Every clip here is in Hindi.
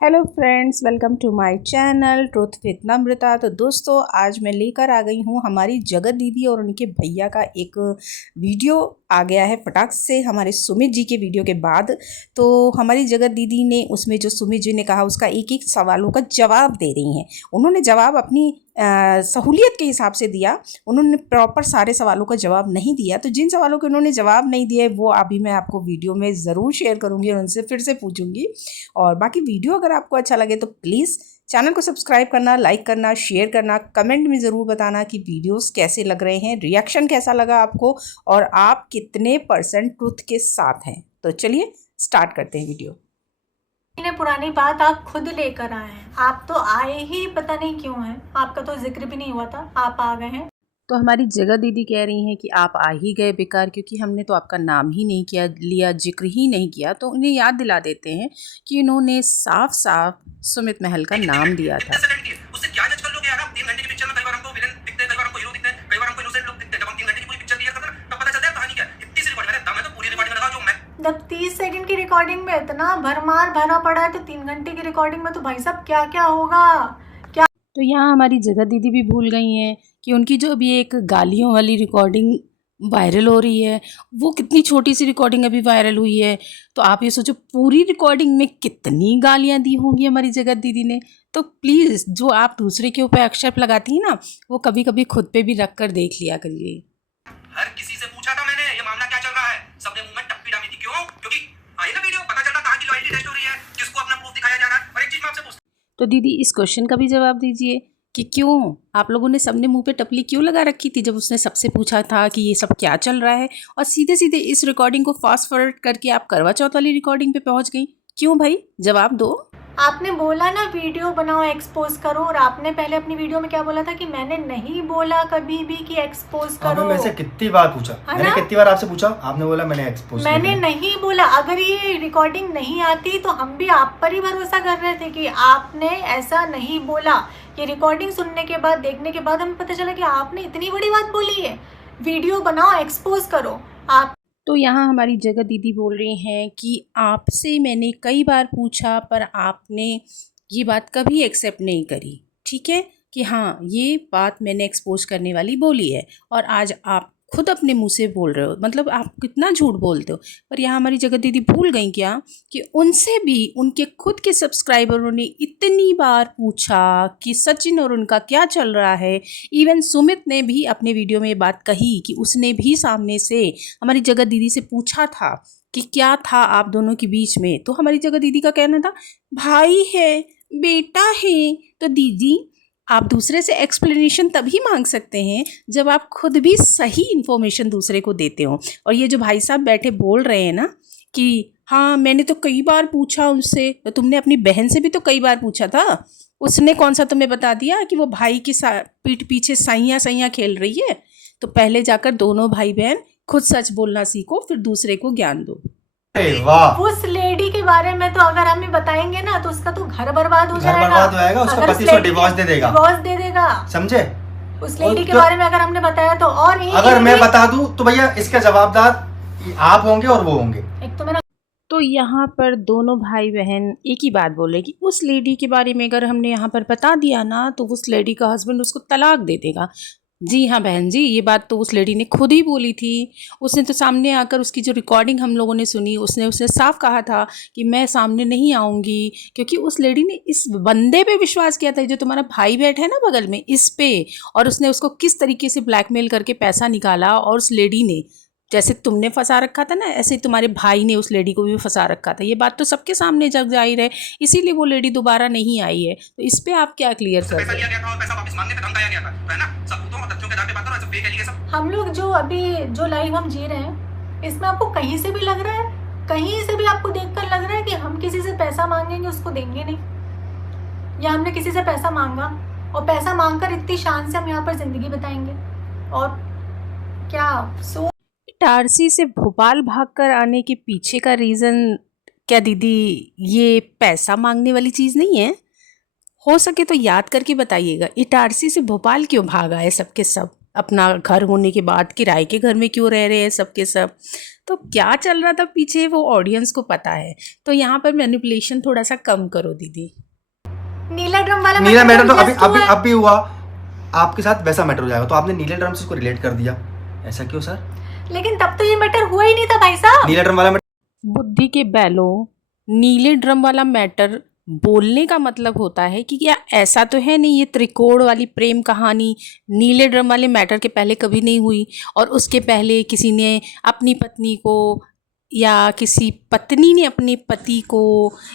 Hello friends, welcome to my channel truth with Namrata. तो दोस्तों, आज मैं लेकर आ गई हूँ हमारी जगत दीदी और उनके भैया का एक वीडियो आ गया है फटाक से हमारे सुमित जी के वीडियो के बाद। तो हमारी जगत दीदी ने उसमें जो सुमित जी ने कहा उसका एक एक सवालों का जवाब दे रही हैं। उन्होंने जवाब अपनी सहूलियत के हिसाब से दिया, उन्होंने प्रॉपर सारे सवालों का जवाब नहीं दिया। तो जिन सवालों के उन्होंने जवाब नहीं दिए वो अभी मैं आपको वीडियो में ज़रूर शेयर करूँगी और उनसे फिर से पूछूंगी। और बाकी वीडियो अगर आपको अच्छा लगे तो प्लीज़ चैनल को सब्सक्राइब करना, लाइक करना, शेयर करना, कमेंट में ज़रूर बताना कि वीडियोस कैसे लग रहे हैं, रिएक्शन कैसा लगा आपको और आप कितने परसेंट ट्रुथ के साथ हैं। तो चलिए स्टार्ट करते हैं वीडियो। पुरानी बात आप खुद लेकर आए हैं। आप तो आए ही पता नहीं क्यों हैं, आपका तो जिक्र भी नहीं हुआ था, आप आ गए हैं। तो हमारी जगह दीदी कह रही हैं कि आप आ ही गए बेकार, क्योंकि हमने तो आपका नाम ही नहीं किया, लिया, जिक्र ही नहीं किया। तो उन्हें याद दिला देते हैं कि उन्होंने साफ साफ सुमित महल का नाम दिया था। उससे क्या जज कर लोगे यार? हम 3 घंटे की पिक्चर में कई बार हमको विलेन दिखते हैं, कई बार हमको हीरो दिखते हैं, कई बार हमको इनोसेंट लोग दिखते हैं। जब हम 3 घंटे की पूरी पिक्चर क्लियर करते हैं तब पता चलता है कहानी क्या है। इतनी सी रिकॉर्डिंग है, दम है तो पूरी रिकॉर्डिंग लगा जो मैं। जब 30 सेकंड की रिकॉर्डिंग में इतना भरमार भरा पड़ा है तो 3 घंटे की रिकॉर्डिंग में तो भाई साहब क्या क्या होगा। तो यहाँ हमारी जगह दीदी भी भूल गई हैं कि उनकी जो अभी एक गालियों वाली रिकॉर्डिंग वायरल हो रही है, वो कितनी छोटी सी रिकॉर्डिंग अभी वायरल हुई है। तो आप ये सोचो पूरी रिकॉर्डिंग में कितनी गालियाँ दी होंगी हमारी जगत दीदी ने। तो प्लीज़ जो आप दूसरे के ऊपर आक्षेप लगाती हैं ना, वो कभी कभी खुद पे भी रख कर देख लिया करिए। हर किसी से पूछा था मैंने ये मामला क्या चल रहा है, सबने मुंह में टप्पी डाली थी। क्यों? क्योंकि आई ना वीडियो, पता चलता कहाँ की लॉयल्टी टेस्ट हो रही है, किसको अपना प्रूफ दिखाया जा रहा है। और एक चीज मैं आपसे पूछता तो दीदी इस क्वेश्चन का भी जवाब दीजिए कि क्यों आप लोगों ने सबने मुंह पे टपली क्यों लगा रखी थी जब उसने सबसे पूछा था कि ये सब क्या चल रहा है, और सीधे सीधे इस रिकॉर्डिंग को फास्ट फॉरवर्ड करके आप करवा चौथ वाली रिकॉर्डिंग पे पहुंच गई। क्यों भाई, जवाब दो। आपने बोला ना वीडियो बनाओ, एक्सपोज करो, और आपने पहले अपनी वीडियो में क्या बोला था कि मैंने नहीं बोला कभी भी कि एक्सपोज करो। मैं से कितनी बार पूछा, मैंने कितनी बार आपसे पूछा, आपने बोला मैंने एक्सपोज मैंने नहीं बोला। अगर ये रिकॉर्डिंग नहीं आती तो हम भी आप पर ही भरोसा कर रहे थे कि आपने ऐसा नहीं बोला। ये रिकॉर्डिंग सुनने के बाद, देखने के बाद हमें पता चला कि आपने इतनी बड़ी बात बोली है। वीडियो बनाओ, एक्सपोज करो। आप तो यहाँ हमारी जगह दीदी बोल रही हैं कि आपसे मैंने कई बार पूछा पर आपने ये बात कभी एक्सेप्ट नहीं करी। ठीक है कि हाँ, ये बात मैंने एक्सपोज करने वाली बोली है और आज आप खुद अपने मुंह से बोल रहे हो, मतलब आप कितना झूठ बोलते हो। पर यहाँ हमारी जगत दीदी भूल गई क्या कि उनसे भी उनके खुद के सब्सक्राइबरों ने इतनी बार पूछा कि सचिन और उनका क्या चल रहा है। इवन सुमित ने भी अपने वीडियो में ये बात कही कि उसने भी सामने से हमारी जगत दीदी से पूछा था कि क्या था आप दोनों के बीच में। तो हमारी जगत दीदी का कहना था भाई है, बेटा है। तो दीदी, आप दूसरे से एक्सप्लेनेशन तभी मांग सकते हैं जब आप खुद भी सही इन्फॉर्मेशन दूसरे को देते हो। और ये जो भाई साहब बैठे बोल रहे हैं ना कि हाँ मैंने तो कई बार पूछा उनसे, तो तुमने अपनी बहन से भी तो कई बार पूछा था, उसने कौन सा तुम्हें बता दिया कि वो भाई की पीठ पीछे साइयाँ साइयाँ खेल रही है। तो पहले जाकर दोनों भाई बहन खुद सच बोलना सीखो, फिर दूसरे को ज्ञान दो। वाह, उस लेडी के बारे में तो अगर हमें बताएंगे ना तो उसका तो घर बर्बाद हो जाएगा। बर्बाद हो जाएगा, उसका पति उसको डिवोर्स दे देगा, डिवोर्स दे देगा, समझे। उस लेडी के बारे में अगर हमने बताया तो, और अगर मैं बता दूं तो भैया इसका जवाबदार आप होंगे और वो होंगे। एक तो मेरा तो यहाँ पर दोनों भाई बहन एक ही बात बोल रहे कि उस लेडी के बारे में अगर हमने यहाँ पर बता दिया ना तो उस लेडी का हस्बैंड उसको तलाक दे देगा। जी हाँ बहन जी, ये बात तो उस लेडी ने खुद ही बोली थी। उसने तो सामने आकर उसकी जो रिकॉर्डिंग हम लोगों ने सुनी, उसने साफ कहा था कि मैं सामने नहीं आऊँगी, क्योंकि उस लेडी ने इस बंदे पे विश्वास किया था जो तुम्हारा भाई बैठा है ना बगल में, इस पे। और उसने उसको किस तरीके से ब्लैकमेल करके पैसा निकाला, और उस लेडी ने जैसे तुमने फंसा रखा था ना, ऐसे ही तुम्हारे भाई ने उस लेडी को भी फंसा रखा था। ये बात तो सबके सामने जग जाहिर है, इसीलिए वो लेडी दोबारा नहीं आई है। तो इस पे आप क्या क्लियर कर रहे हैं? हम लोग जो अभी जो लाइव हम जी रहे हैं, इसमें आपको कहीं से भी लग रहा है, कहीं से भी आपको देखकर लग रहा है कि हम किसी से पैसा मांगेंगे उसको देंगे नहीं, या हमने किसी से पैसा मांगा और पैसा मांगकर इतनी शान से हम यहाँ पर जिंदगी बताएंगे। और क्या इटारसी से भोपाल भागकर आने के पीछे का रीज़न क्या दीदी ये पैसा मांगने वाली चीज़ नहीं है? हो सके तो याद करके बताइएगा, इटारसी से भोपाल क्यों भागा है सबके सब? अपना घर होने के बाद किराए के घर में क्यों रह रहे हैं सब के सब। तो क्या चल रहा था पीछे वो ऑडियंस को पता है। तो यहाँ पर मैनिपुलेशन थोड़ा सा कम करो दीदी। नीला ड्रम वाला नीला मैटर तो just हुआ है। अब भी हुआ, आपके साथ वैसा मैटर हो जाएगा। तो आपने नीले ड्रम से उसको रिलेट कर दिया, ऐसा क्यों सर? लेकिन तब तो ये मैटर हुआ ही नहीं था भाई साहब। नीला ड्रम वाला मैटर बुद्धि के बैलों, नीले ड्रम वाला मैटर बोलने का मतलब होता है कि क्या ऐसा तो है नहीं ये त्रिकोण वाली प्रेम कहानी नीले ड्रम वाले मैटर के पहले कभी नहीं हुई, और उसके पहले किसी ने अपनी पत्नी को या किसी पत्नी ने अपने पति को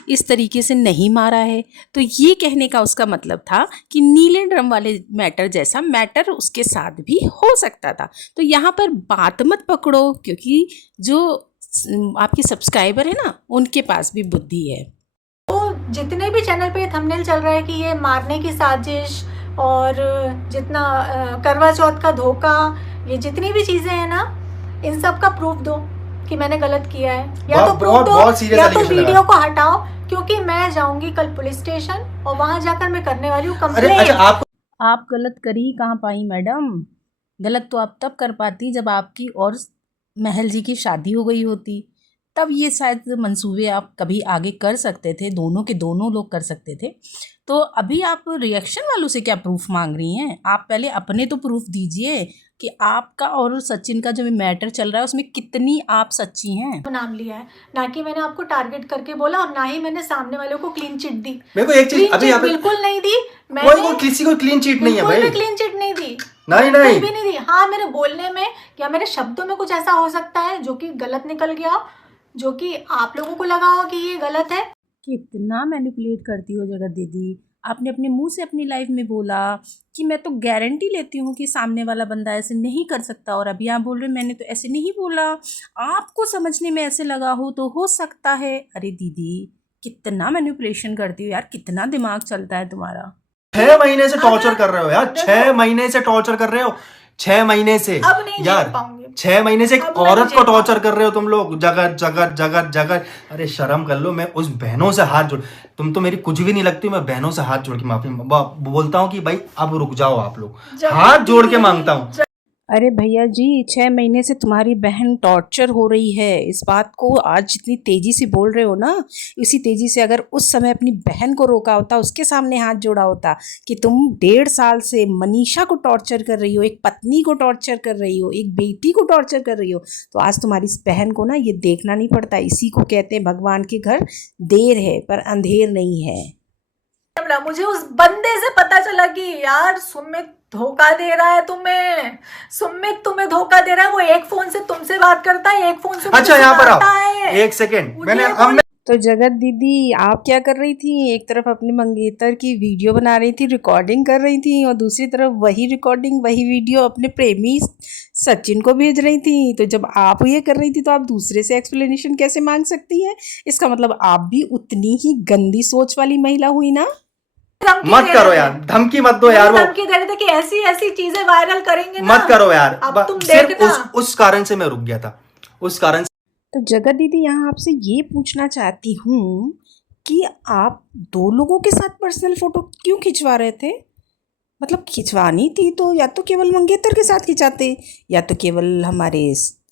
इस तरीके से नहीं मारा है। तो ये कहने का उसका मतलब था कि नीले ड्रम वाले मैटर जैसा मैटर उसके साथ भी हो सकता था। तो यहाँ पर बात मत पकड़ो, क्योंकि जो आपके सब्सक्राइबर है ना उनके पास भी बुद्धि है। तो जितने भी चैनल पे थंबनेल चल रहा है कि ये मारने की साजिश और जितना करवा चौथ का धोखा, ये जितनी भी चीज़ें हैं ना, इन सब का प्रूफ दो कि मैंने गलत किया है, या तो प्रूफ दो या तो वीडियो को हटाओ, क्योंकि मैं जाऊंगी कल पुलिस स्टेशन और वहां जाकर मैं करने वाली हूँ कंप्लेंट। आप गलत कर ही कहाँ पाई मैडम? गलत तो आप तब कर पाती जब आपकी और महल जी की शादी हो गई होती, तब ये शायद मंसूबे आप कभी आगे कर सकते थे, दोनों के दोनों लोग कर सकते थे। तो अभी आप रिएक्शन वालों से क्या प्रूफ मांग रही हैं? आप पहले अपने तो प्रूफ दीजिए कि आपका और सचिन का जो मैटर चल रहा है उसमें कितनी आप सच्ची हैं। नाम लिया है, ना कि मैंने आपको टारगेट करके बोला, और ना ही मैंने सामने वालों को क्लीन चिट दी। मेरे को एक चीज क्लीन अभी चिट यहाँ पे बिल्कुल नहीं दी मैंने, कोई किसी को क्लीन चीट नहीं है भाई, क्लीन चिट नहीं दी, नहीं कोई भी नहीं दी। हाँ, मेरे बोलने में या मेरे शब्दों में कुछ ऐसा हो सकता है जो कि गलत निकल गया, जो कि आप लोगों को लगा हो कि ये गलत है। कितना मैनिपुलेट करती हो जगत दीदी। आपने अपने मुंह से अपनी लाइफ में बोला कि मैं तो गारंटी लेती हूँ कि सामने वाला बंदा ऐसे नहीं कर सकता, और अभी आप बोल रहे मैंने तो ऐसे नहीं बोला, आपको समझने में ऐसे लगा हो सकता है। अरे दीदी कितना मैनिपुलेशन करती हो यार, कितना दिमाग चलता है तुम्हारा। 6 महीने से टॉर्चर कर रहे हो यार, 6 महीने से टॉर्चर कर रहे हो, 6 महीने से अब नहीं यार, पाऊंगी। 6 महीने से एक अब औरत नहीं को टॉर्चर कर रहे हो तुम लोग, जगह जगह जगह जगह। अरे शर्म कर लो। मैं उस बहनों से हाथ जोड़, तुम तो मेरी कुछ भी नहीं लगती, मैं बहनों से हाथ जोड़ के माफी बोलता हूँ कि भाई अब रुक जाओ आप लोग, हाथ जोड़ के मांगता हूँ। अरे भैया जी 6 महीने से तुम्हारी बहन टॉर्चर हो रही है, इस बात को आज जितनी तेज़ी से बोल रहे हो ना, इसी तेज़ी से अगर उस समय अपनी बहन को रोका होता, उसके सामने हाथ जोड़ा होता कि तुम 1.5 साल से मनीषा को टॉर्चर कर रही हो, एक पत्नी को टॉर्चर कर रही हो, एक बेटी को टॉर्चर कर रही हो, तो आज तुम्हारी इस बहन को ना ये देखना नहीं पड़ता। इसी को कहते हैं भगवान के घर देर है पर अंधेर नहीं है। मुझे उस बंदे से पता चला कि यार सुमित धोखा दे रहा है तुम्हें, सुमित तुम्हें धोखा दे रहा है। वो एक फोन से तुमसे बात करता है, एक फोन से अच्छा यहाँ पर आता आओ है। एक सेकेंड, मैंने तो जगत दीदी आप क्या कर रही थी? एक तरफ अपने मंगेतर की वीडियो बना रही थी, रिकॉर्डिंग कर रही थी, और दूसरी तरफ वही रिकॉर्डिंग वही वीडियो अपने प्रेमी सचिन को भेज रही थी। तो जब आप ये कर रही थी तो आप दूसरे से एक्सप्लेनेशन कैसे मांग सकती हैं? इसका मतलब आप भी उतनी ही गंदी सोच वाली महिला हुई ना। मत करो यार, धमकी मत दो यार, वो धमकी दे रहे थे कि ऐसी ऐसी चीजें वायरल करेंगे ना। मत करो यार, अब तुम सिर्फ देखना। उस कारण से मैं रुक गया था, उस कारण। तो जगत दीदी यहाँ आपसे ये पूछना चाहती हूँ कि आप 2 लोगों के साथ पर्सनल फ़ोटो क्यों खिंचवा रहे थे? मतलब खिंचवानी थी तो या तो केवल मंगेतर के साथ खिंचाते, या तो केवल हमारे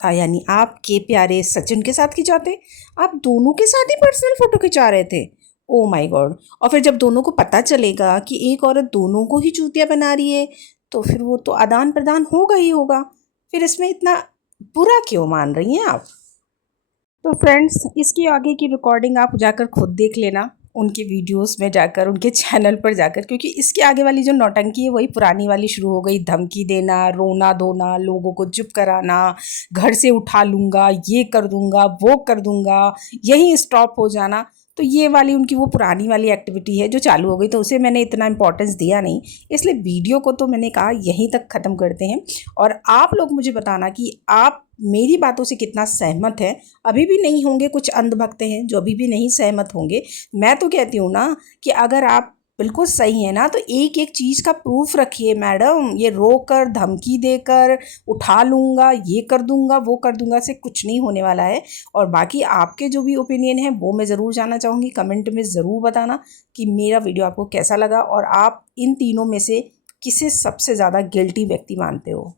यानी आपके प्यारे सचिन के साथ खिंचाते। आप दोनों के साथ ही पर्सनल फ़ोटो खिंचा रहे थे। Oh my God. और फिर जब दोनों को पता चलेगा कि एक औरत दोनों को ही चूतिया बना रही है, तो फिर वो तो आदान प्रदान होगा ही होगा। फिर इसमें इतना बुरा क्यों मान रही हैं आप? तो फ्रेंड्स इसकी आगे की रिकॉर्डिंग आप जाकर खुद देख लेना, उनके वीडियोस में जाकर, उनके चैनल पर जाकर, क्योंकि इसके आगे वाली जो नौटंकी है वही पुरानी वाली शुरू हो गई। धमकी देना, रोना धोना, लोगों को चुप कराना, घर से उठा लूँगा, ये कर दूँगा, वो कर दूँगा, यहीं स्टॉप हो जाना। तो ये वाली उनकी वो पुरानी वाली एक्टिविटी है जो चालू हो गई, तो उसे मैंने इतना इम्पोर्टेंस दिया नहीं, इसलिए वीडियो को तो मैंने कहा यहीं तक ख़त्म करते हैं। और आप लोग मुझे बताना कि आप मेरी बातों से कितना सहमत हैं। अभी भी नहीं होंगे, कुछ अंधभक्त हैं जो अभी भी नहीं सहमत होंगे। मैं तो कहती हूँ ना कि अगर आप बिल्कुल सही है ना तो एक एक चीज़ का प्रूफ रखिए मैडम। ये रोकर, धमकी देकर, उठा लूँगा, ये कर दूँगा, वो कर दूँगा से कुछ नहीं होने वाला है। और बाकी आपके जो भी ओपिनियन है वो मैं ज़रूर जानना चाहूँगी, कमेंट में ज़रूर बताना कि मेरा वीडियो आपको कैसा लगा और आप इन तीनों में से किसे सबसे ज़्यादा गिल्टी व्यक्ति मानते हो।